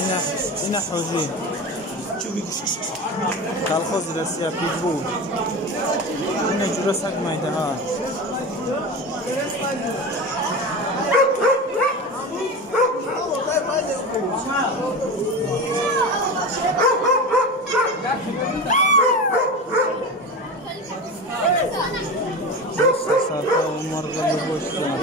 هنا حوزين كالخوز رسيا بيتبول هنا جرسك ميدها سالتا عمر قلب وشتنا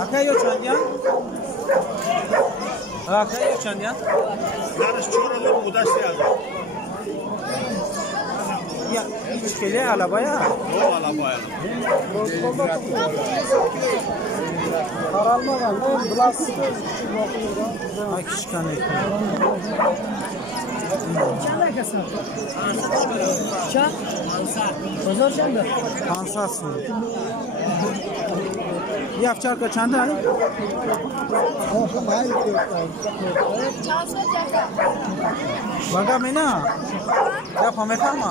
Akayo çandiyan? Akayo çandiyan? Yarış çoğunluğu udaştırdı. Ya hiç kele alabaya? O alabaya. Karalmadan ne? Blastik. Ay kişkan ekmek. Çak. Pazar çanda. Kansasın. ये अफचार का चांदा है बगा में ना क्या हमें खामा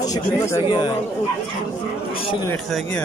küçük rektagi küçük rektagi